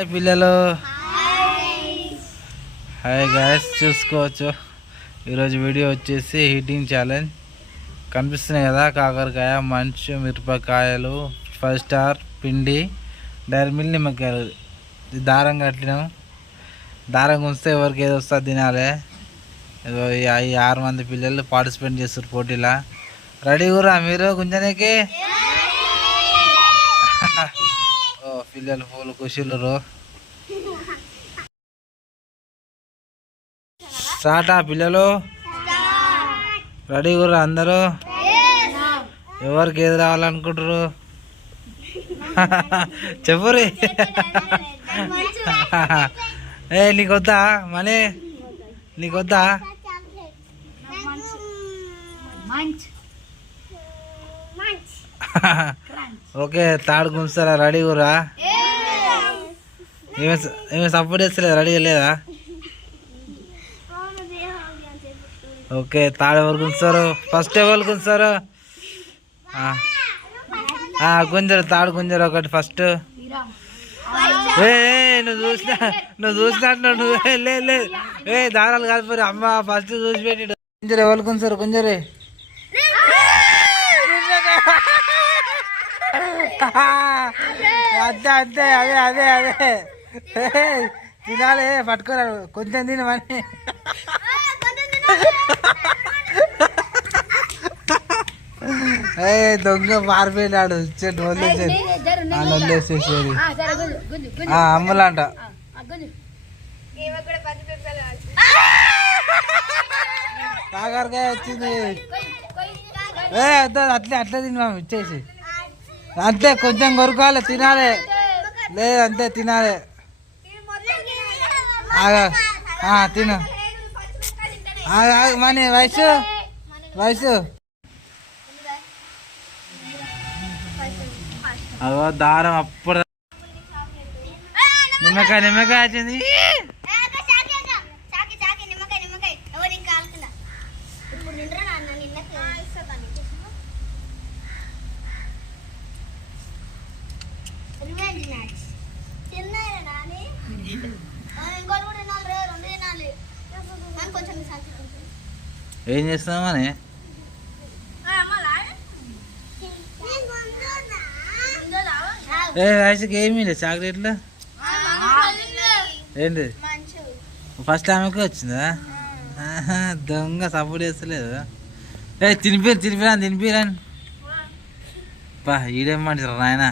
Hi పిల్లలు, hi guys. చూసుకోవచ్చు ఈరోజు వీడియో వచ్చేసి హీటింగ్ ఛాలెంజ్. కనిపిస్తున్నాయి కదా, కాకరకాయ, మంచు, మిరపకాయలు, 5 స్టార్, పిండి, డైరీ మిల్క్, నిమ్మకాయలు. ఇది దారం కట్టినాం. దారం గుంస్తే ఎవరికి ఏది వస్తుంది తినాలి. ఈ 6 మంది పిల్లలు పార్టిసిపేట్ చేస్తారు పోటీలా. రెడీ కూడా మీరు గుంజనేకి? ఓ పిల్లలు పూలు ఖుషీలు. స్టార్టా పిల్లలు? రెడీ కూడా అందరూ? ఎవరికి ఏది రావాలనుకుంటారు చెప్పురి. నీకొద్దా మనీ? నీకొద్దా? ఓకే, తాడు గుంస్తారా? రెడీ కూడా? ఏమి సపోర్ట్ చేస్తలేదు? రెడీ లేదా? ఓకే, తాడు ఎవరు గుంస్తారు? ఫస్ట్ ఎవరు గుంస్తారు? గుంజరు, తాడు గుంజరు ఒకటి ఫస్ట్. నువ్వు చూసినట్టు నువ్వు లేదు. దారాలు కాలిపోయి అమ్మ ఫస్ట్ చూసి పెట్టి గుంజరు. ఎవరు గుంజరు? గుంజరే. అంతే అంతే, అదే అదే అదే. తినాలి, పట్టుకోరా కొంచెం తినమని. దొంగ పారిపోయినాడు. చెట్టు వదిలేసేది, వదిలేసేసేది. అమ్మలాంట. కాకరకాయ వచ్చింది. అట్లే అట్లే తిని ఇచ్చేసి. అంతే, కొంచెం కొరుకోవాలి, తినాలి. లేదు అంతే, తినాలి. తిను. మనీ వయసు వయసు అదో దారం అప్పుడు. నిమ్మకాయ నిమ్మకాయ వచ్చింది. ఏం చేస్తున్నామని? వయసుకి ఏమీ లేదు చాక్లెట్లు. ఏంటి ఫస్ట్ ఆమెకి వచ్చిందా? దొంగ సపోర్ట్ చేస్తలేదు. తినిపిరాని బా. ఈడేమంటారు నాయన?